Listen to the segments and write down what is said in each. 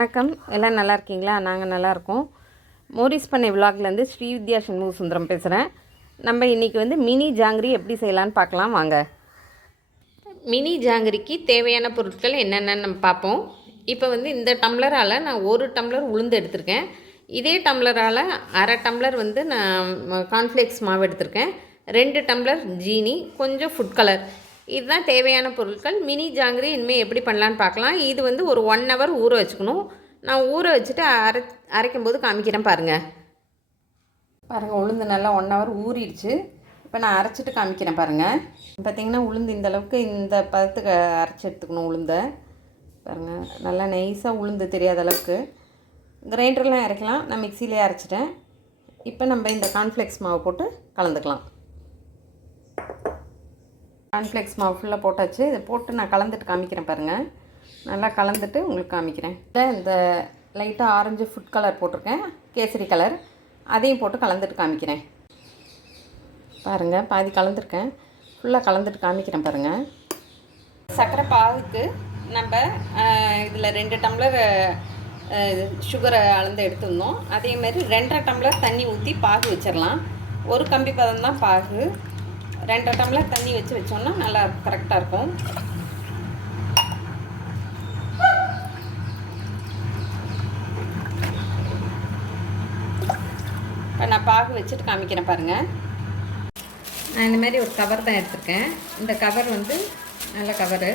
வணக்கம். எல்லாம் நல்லா இருக்கீங்களா? நாங்கள் நல்லாயிருக்கோம் மோரிஸ் பண்ணை விலாக்லேருந்து ஸ்ரீவித்யா சண்முக சுந்தரம் பேசுகிறேன் நம்ம இன்றைக்கி வந்து மினி ஜாங்கிரி எப்படி செய்யலான்னு பார்க்கலாம் வாங்க. மினி ஜாங்கிரிக்கு தேவையான பொருட்கள் என்னென்னு நம்ம பார்ப்போம். இப்போ வந்து இந்த டம்ளரால் நான் ஒரு டம்ளர் உளுந்து எடுத்திருக்கேன். இதே டம்ளரால் அரை டம்ளர் வந்து நான் கார்ன்ஃப்ளேக்ஸ் மாவு எடுத்திருக்கேன். ரெண்டு டம்ளர் ஜீனி கொஞ்சம் ஃபுட் கலர் இதுதான் தேவையான பொருட்கள். மினி ஜாங்கிரி இனிமேல் எப்படி பண்ணலான்னு பார்க்கலாம். இது வந்து ஒரு ஒன் ஹவர் ஊற வச்சுக்கணும். நான் ஊற வச்சுட்டு அரை அரைக்கும் போது காமிக்கிறேன் பாருங்கள் பாருங்கள் உளுந்து நல்லா ஒன் ஹவர் ஊறிடுச்சு. இப்போ நான் அரைச்சிட்டு காமிக்கிறேன் பாருங்கள் பார்த்தீங்கன்னா உளுந்து இந்த அளவுக்கு இந்த பதத்துக்கு அரைச்சி எடுத்துக்கணும் உளுந்தை. பாருங்கள் நல்லா நைஸாக உளுந்து தெரியாத அளவுக்கு. கிரைண்டர்லாம் அரைக்கலாம் நான் மிக்சிலே அரைச்சிட்டேன். இப்போ நம்ம இந்த கார்ன்ஃப்ளெக்ஸ் மாவு போட்டு கலந்துக்கலாம். கான்ஃப்ளெக்ஸ் மாவு ஃபுல்லாக போட்டாச்சு. இதை போட்டு நான் கலந்துட்டு காமிக்கிறேன் பாருங்கள் நல்லா கலந்துட்டு உங்களுக்கு காமிக்கிறேன். இந்த லைட்டாக ஆரஞ்சு ஃபுட் கலர் போட்டிருக்கேன். கேசரி கலர் அதையும் போட்டு கலந்துட்டு காமிக்கிறேன். பாருங்கள் பாதி கலந்துருக்கேன். ஃபுல்லாக கலந்துட்டு காமிக்கிறேன் பாருங்கள் சர்க்கரை பாகுக்கு நம்ம இதில் ரெண்டு டம்ளர் சுகரை அளந்து எடுத்துருந்தோம். அதே மாதிரி ரெண்டரை டம்ளர் தண்ணி ஊற்றி பாகு வச்சிடலாம் ஒரு கம்பி பதம் தான் பாகு. ரெண்டரை டம்ளர் தண்ணி வச்சு வச்சோம்னா நல்லா கரெக்டாக இருக்கும். இப்போ நான் பாகு வச்சுட்டு காமிக்கிறேன் பாருங்கள் நான் இந்தமாரி ஒரு கவர் தான் எடுத்திருக்கேன். இந்த கவர் வந்து நல்ல கவரு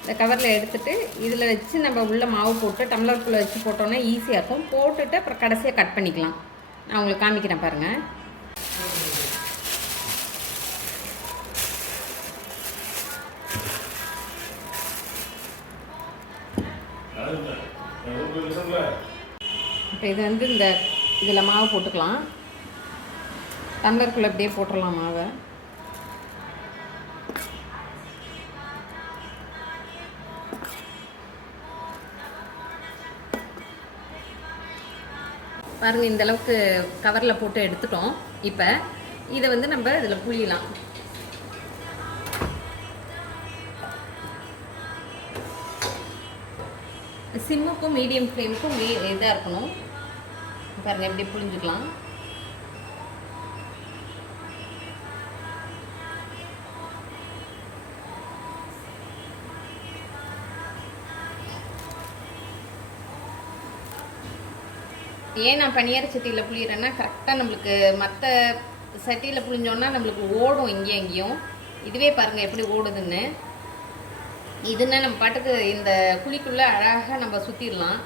இந்த கவரில் எடுத்துகிட்டு இதில் வச்சு நம்ம உள்ளே மாவு போட்டு டம்ளருக்குள்ளே வச்சு போட்டோன்னா ஈஸியாக இருக்கும். போட்டுட்டு அப்புறம் கடைசியாக கட் பண்ணிக்கலாம். நான் உங்களுக்கு காமிக்கிறேன் பாருங்கள் இப்போ இது வந்து இந்த இதில் மாவு போட்டுக்கலாம். டம்ளருக்குள்ளே அப்படியே போட்டுடலாம் மாவை. பாருங்கள் இந்த அளவுக்கு கவரில் போட்டு எடுத்துட்டோம். இப்போ இதை வந்து நம்ம இதில் புளியலாம் சிம்முக்கும் மீடியம் ஃப்ளேமுக்கும் இதாக இருக்கணும். பாருங்கள் எப்படி புளிஞ்சுக்கலாம் ஏன் நான் பனியார சட்டியில் புளியிறேன்னா கரெக்டாக நம்மளுக்கு மற்ற சட்டியில் புளிஞ்சோன்னா நம்மளுக்கு ஓடும் இங்கேயும் அங்கேயும் இதுவே பாருங்கள் எப்படி ஓடுதுன்னு. இதுன்னா நம்ம பாட்டுக்கு இந்த குழிக்குள்ளே அழகாக நம்ம சுற்றிடலாம்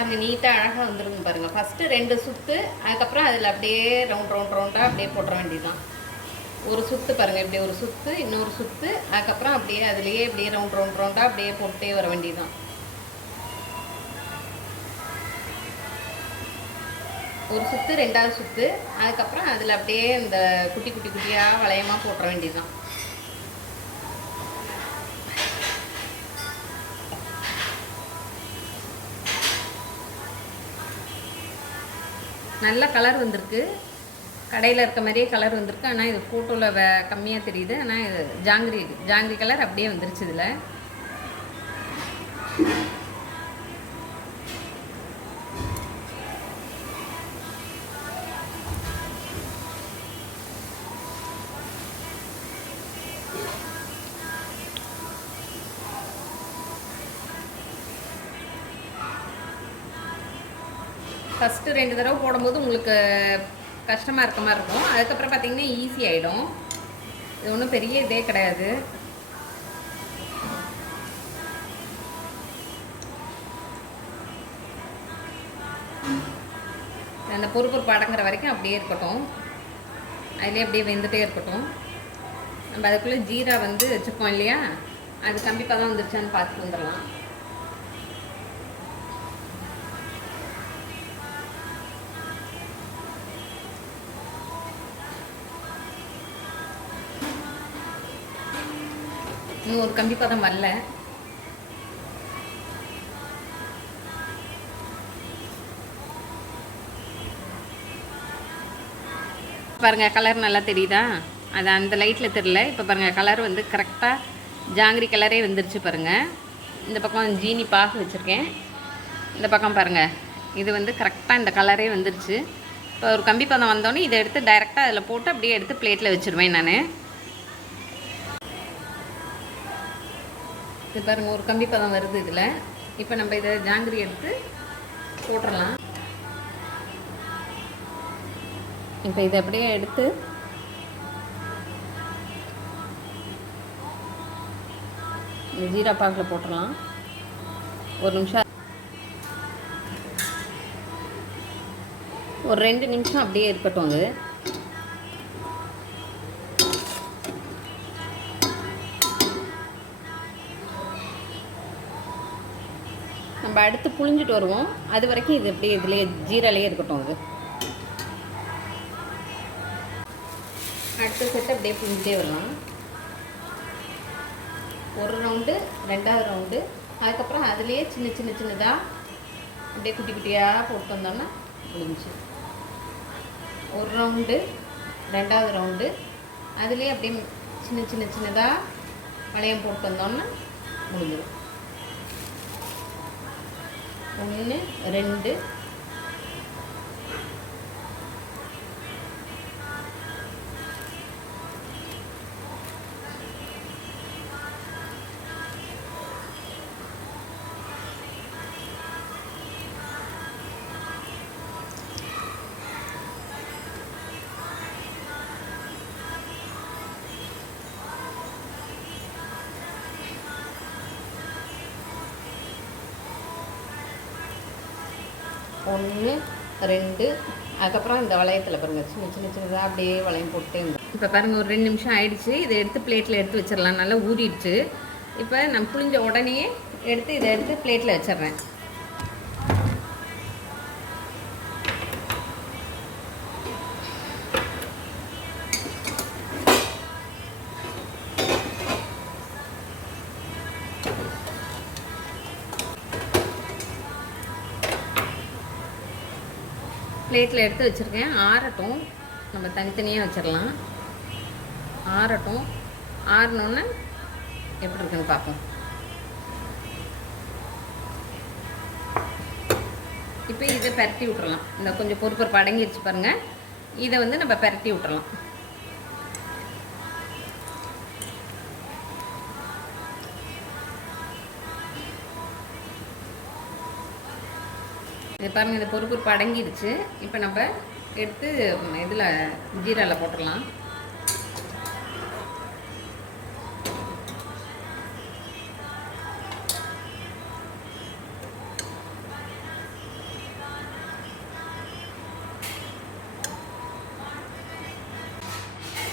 பாருங்க நீட்டாக அழகாக வந்துருங்க பாருங்கள் ஃபஸ்ட்டு ரெண்டு சுற்று அதுக்கப்புறம் அதில் அப்படியே ரவுண்ட் ரவுண்ட் ரவுண்டாக அப்படியே போட்டுற வேண்டியதுதான். ஒரு சுற்று பாருங்கள் இப்படி ஒரு சுற்று இன்னொரு சுற்று அதுக்கப்புறம் அப்படியே அதுலேயே அப்படியே ரவுண்ட் ரவுண்ட் ரவுண்டாக அப்படியே போட்டே வர வேண்டியதுதான். ஒரு சுற்று ரெண்டாவது சுற்று அதுக்கப்புறம் அதில் அப்படியே இந்த குட்டி குட்டி குட்டியாக வளையமாக போட்டுற வேண்டியதுதான். நல்ல கலர் வந்திருக்கு. கடையில் இருக்க மாதிரியே கலர் வந்திருக்கு. ஆனால் இது ஃபோட்டோவில் வே கம்மியாக தெரியுது. ஆனால் இது ஜாங்கிரி ஜாங்கிரி கலர் அப்படியே வந்துருச்சு இதில். ஃபஸ்ட்டு ரெண்டு தடவை போடும்போது உங்களுக்கு கஷ்டமாக இருக்க மாதிரி இருக்கும். அதுக்கப்புறம் பார்த்தீங்கன்னா ஈஸி ஆகிடும் இது ஒன்றும் பெரிய இதே கிடையாது. அந்த பொறுப்பொறுப்பு அடங்குற வரைக்கும் அப்படியே இருக்கட்டும். அதிலே அப்படியே வெந்துட்டே இருக்கட்டும். நம்ம அதுக்குள்ளே ஜீரா வந்து வச்சுப்போம் இல்லையா? அது கண்டிப்பாக தான் வந்துருச்சான்னு பார்த்துட்டு வந்துடலாம். இன்னும் ஒரு கம்பி பதம் வரல. பாருங்கள் கலர் நல்லா தெரியுதா? அது அந்த லைட்டில் தெரியல. இப்போ பாருங்கள் கலர் வந்து கரெக்டாக ஜாங்கிரி கலரே வந்துருச்சு பாருங்கள் இந்த பக்கம் ஜீனி பாகு வச்சுருக்கேன். இந்த பக்கம் பாருங்கள் இது வந்து கரெக்டாக இந்த கலரே வந்துருச்சு. இப்போ ஒரு கம்பி பதம் வந்தோடனே இதை எடுத்து டைரெக்டாக அதில் போட்டு அப்படியே எடுத்து பிளேட்டில் வச்சுருவேன் நான். இது பாருங்கள் ஒரு கம்பி பதம் வருது இதில். இப்போ நம்ம இதை ஜாங்கிரி எடுத்து போட்டுடலாம் இப்போ இதை அப்படியே எடுத்து இந்த ஜீரா பாக்கில் போட்டுடலாம் ஒரு நிமிஷம். ஒரு ரெண்டு நிமிஷம் அப்படியே இருக்கட்டும் அது. நம்ம அடுத்து புழிஞ்சிட்டு வருவோம். அது வரைக்கும் இது அப்படியே இதுலேயே ஜீராலேயே இருக்கட்டும் அது. அடுத்த செட்டு அப்படியே புழிஞ்சிட்டே வரலாம். ஒரு ரவுண்டு ரெண்டாவது ரவுண்டு அதுக்கப்புறம் அதுலேயே சின்ன சின்ன சின்னதாக அப்படியே குட்டி குட்டியாக போட்டு வந்தோம்னா முடிஞ்சு ஒரு ரவுண்டு ரெண்டாவது ரவுண்டு அதுலேயே அப்படியே சின்ன சின்ன சின்னதாக வளையம் போட்டு வந்தோம்னா முடிஞ்சிடும் ஒன்று ரெண்டு ஒன்று ரெண்டு. அதுக்கப்புறம் இந்த வளையத்தில் பாருங்கள் சின்ன சின்ன சின்னதாக அப்படியே வளையம் போட்டே இருந்தோம். இப்போ பாருங்கள் ஒரு ரெண்டு நிமிஷம் ஆயிடுச்சு. இதை எடுத்து பிளேட்டில் எடுத்து வச்சிடலாம். நல்லா ஊறிடுச்சு. இப்போ நான் புளிஞ்ச உடனே எடுத்து இதை எடுத்து பிளேட்டில் வச்சிடுறேன். பிளேட்டில் எடுத்து வச்சுருக்கேன். ஆறட்டும். நம்ம தனித்தனியாக வச்சிடலாம் ஆறட்டும். ஆறினோன்னே எப்படி இருக்குன்னு பார்ப்போம். இப்போ இதை பரட்டி விட்றலாம் இந்த கொஞ்சம் பொறுப்பொறுப்பு அடங்கிருச்சு பாருங்கள் இதை வந்து நம்ம பரட்டி விட்றலாம் இது பாருங்கள் இந்த பொறுப்பு அடங்கிடுச்சு. இப்போ நம்ம எடுத்து இதில் ஜீராவில் போட்டுடலாம்.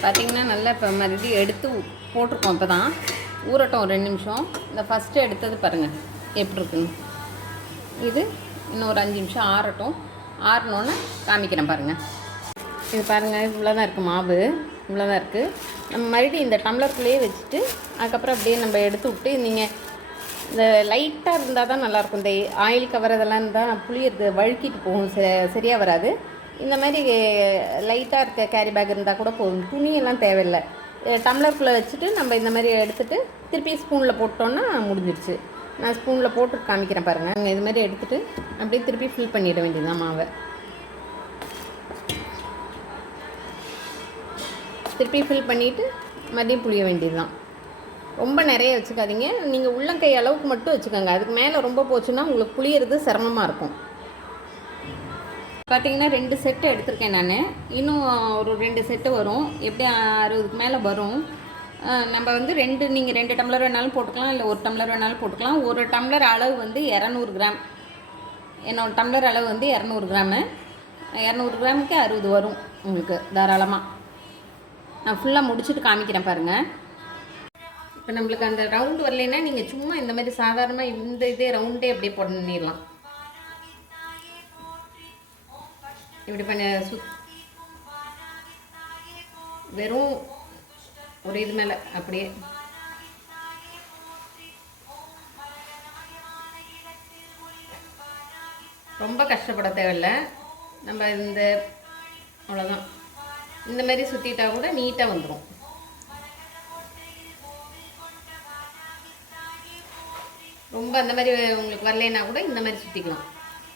பார்த்தீங்கன்னா நல்லா இப்போ மறுபடியும் எடுத்து போட்டிருக்கோம் இப்போ தான் ஊறட்டும் ஒரு ரெண்டு நிமிஷம். இந்த ஃபஸ்ட்டு எடுத்தது பாருங்கள் எப்படி இருக்குன்னு. இது இன்னும் ஒரு அஞ்சு நிமிஷம் ஆறட்டும். ஆறினோன்னே காமிக்கிறேன் பாருங்கள் இது பாருங்கள் இவ்வளோ தான் இருக்குது மாவு. இவ்வளோ தான் இருக்குது நம்ம மறுபடியும் இந்த டம்ளருக்குள்ளேயே வச்சுட்டு அதுக்கப்புறம் அப்படியே நம்ம எடுத்து விட்டு நீங்கள் இந்த லைட்டாக இருந்தால் தான் நல்லாயிருக்கும். இந்த ஆயில் கவர் இதெல்லாம் இருந்தால் புளியறது வழுக்கிட்டு போகும். ச சரியாக வராது. இந்த மாதிரி லைட்டாக இருக்க கேரி பேக் இருந்தால் கூட போதும். துணியெல்லாம் தேவையில்லை. டம்ளருக்குள்ளே வச்சுட்டு நம்ம இந்த மாதிரி எடுத்துகிட்டு திருப்பி ஸ்பூனில் போட்டோன்னா முடிஞ்சிருச்சு. நான் ஸ்பூனில் போட்டு காமிக்கிறேன் பாருங்கள் நாங்கள் இது மாதிரி எடுத்துகிட்டு அப்படியே திருப்பி ஃபில் பண்ணிட வேண்டியதுதான் மாவை. திருப்பி ஃபில் பண்ணிவிட்டு மதியம் புளிய வேண்டியதுதான். ரொம்ப நிறைய வச்சுக்காதீங்க. நீங்கள் உள்ளங்கை அளவுக்கு மட்டும் வச்சுக்கோங்க. அதுக்கு மேலே ரொம்ப போச்சுன்னா உங்களுக்கு புளியறது சிரமமாக இருக்கும். பார்த்திங்கன்னா ரெண்டு செட்டு எடுத்திருக்கேன் நான். இன்னும் ஒரு ரெண்டு செட்டு வரும். எப்படி அறுபதுக்கு மேலே வரும். நம்ம வந்து ரெண்டு நீங்கள் ரெண்டு டம்ளர் வேணாலும் போட்டுக்கலாம் இல்லை ஒரு டம்ளர் வேணாலும் போட்டுக்கலாம். ஒரு டம்ளர் அளவு வந்து இரநூறு கிராம். என்னோடய டம்ளர் அளவு வந்து இரநூறு கிராமு. இரநூறு கிராமுக்கு அறுபது வரும் உங்களுக்கு தாராளமாக நான் ஃபுல்லாக முடிச்சுட்டு காமிக்கிறேன் பாருங்கள் இப்போ நம்மளுக்கு அந்த ரவுண்டு வரலைன்னா நீங்கள் சும்மா இந்த மாதிரி சாதாரணமாக இந்த இதே ரவுண்டே அப்படியே பண்ணிடலாம். இப்படி பண்ண சு வெறும் ஒரு இது மேலே அப்படியே. ரொம்ப கஷ்டப்பட தேவையில்ல. நம்ம இந்த அவ்வளோதான் இந்த மாதிரி சுற்றிட்டா கூட நீட்டாக வந்துடும் ரொம்ப அந்த மாதிரி உங்களுக்கு வரலைன்னா கூட இந்த மாதிரி சுற்றிக்கலாம்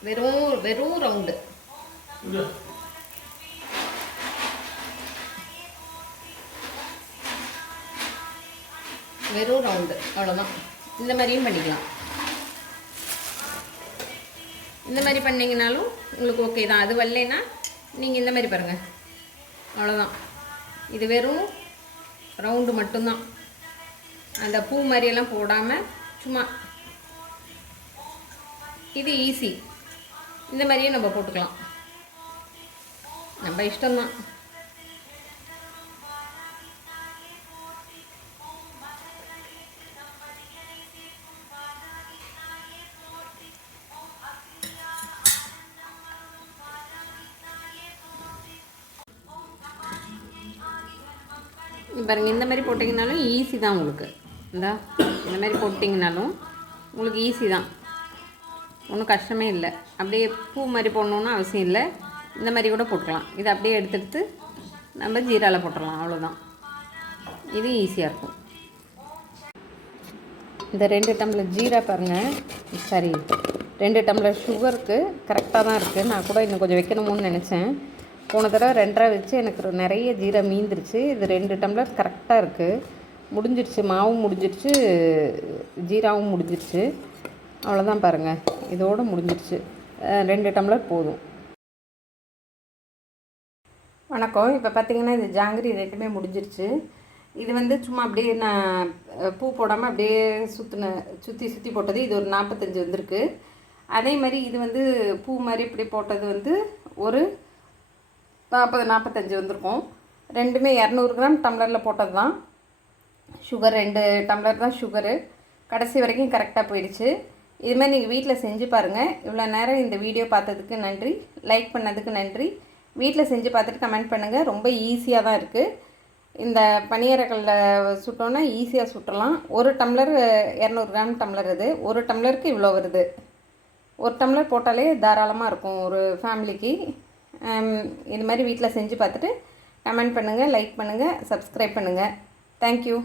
வெறும் வெறும் ரவுண்டு வெறும் ரவுண்டு அவ்வளோதான் இந்த மாதிரியும் பண்ணிக்கலாம். இந்த மாதிரி பண்ணிங்கனாலும் உங்களுக்கு ஓகே தான். அது வரலன்னா நீங்கள் இந்த மாதிரி பாருங்கள் அவ்வளோதான் இது வெறும் ரவுண்டு மட்டும்தான். அந்த பூ மாதிரியெல்லாம் போடாமல் சும்மா இது ஈஸி இந்த மாதிரியே நம்ம போட்டுக்கலாம். நம்ம இஷ்டம்தான். பாருங்கள் பாருங்க இந்த மாதிரி போட்டிங்கனாலும் ஈஸி தான் உங்களுக்கு. இந்தா இந்த மாதிரி போட்டிங்கனாலும் உங்களுக்கு ஈஸி தான். ஒன்றும் கஷ்டமே இல்லை. அப்படியே பூ மாதிரி போடணுன்னு அவசியம் இல்லை. இந்த மாதிரி கூட போட்டுக்கலாம். இதை அப்படியே எடுத்துடுத்து நம்ம ஜீராவில் போட்டுடலாம். அவ்வளோதான் இது ஈஸியாக இருக்கும். இந்த ரெண்டு டம்ளர் ஜீரா பாருங்கள் சரி ரெண்டு டம்ளர் சுகருக்கு கரெக்டாக தான் இருக்குது நான் கூட இன்னும் கொஞ்சம் வைக்கணுமோன்னு நினச்சேன். போன தடவை ரெண்டரை வச்சு எனக்கு நிறைய ஜீரம் மீந்துருச்சு. இது ரெண்டு டம்ளர் கரெக்டாக இருக்குது முடிஞ்சிருச்சு மாவும் முடிஞ்சிருச்சு ஜீராவும் முடிஞ்சிருச்சு. அவ்வளோதான் பாருங்கள் இதோடு முடிஞ்சிருச்சு. ரெண்டு டம்ளர் போதும். வணக்கம். இப்போ பார்த்தீங்கன்னா இது ஜாங்கிரி ரெண்டுமே முடிஞ்சிருச்சு. இது வந்து சும்மா அப்படியே நான் பூ போடாமல் அப்படியே சுற்றின சுற்றி சுற்றி போட்டது. இது ஒரு நாற்பத்தஞ்சு வந்திருக்கு. அதே மாதிரி இது வந்து பூ மாதிரி இப்படி போட்டது வந்து ஒரு நாற்பது நாற்பத்தஞ்சு வந்திருக்கும். ரெண்டுமே இரநூறு கிராம் டம்ளரில் போட்டது தான் சுகர் ரெண்டு டம்ளர் தான் சுகரு கடைசி வரைக்கும் கரெக்டாக போயிடுச்சு. இதுமாதிரி நீங்கள் வீட்டில் செஞ்சு பாருங்கள் இவ்வளோ நேரம் இந்த வீடியோ பார்த்ததுக்கு நன்றி. லைக் பண்ணதுக்கு நன்றி. வீட்டில் செஞ்சு பார்த்துட்டு கமெண்ட் பண்ணுங்கள் ரொம்ப ஈஸியாக தான் இருக்குது இந்த பனியாரக்கல்லில் சுட்டோன்னா ஈஸியாக சுட்டலாம். ஒரு டம்ளர் இரநூறு கிராம் டம்ளர் இது ஒரு டம்ளருக்கு இவ்வளோ வருது. ஒரு டம்ளர் போட்டாலே தாராளமாக இருக்கும் ஒரு ஃபேமிலிக்கு இது மாதிரி வீட்டில் செஞ்சு பார்த்துட்டு கமெண்ட் பண்ணுங்கள் லைக் பண்ணுங்கள் சப்ஸ்கிரைப் பண்ணுங்கள் தேங்க்யூ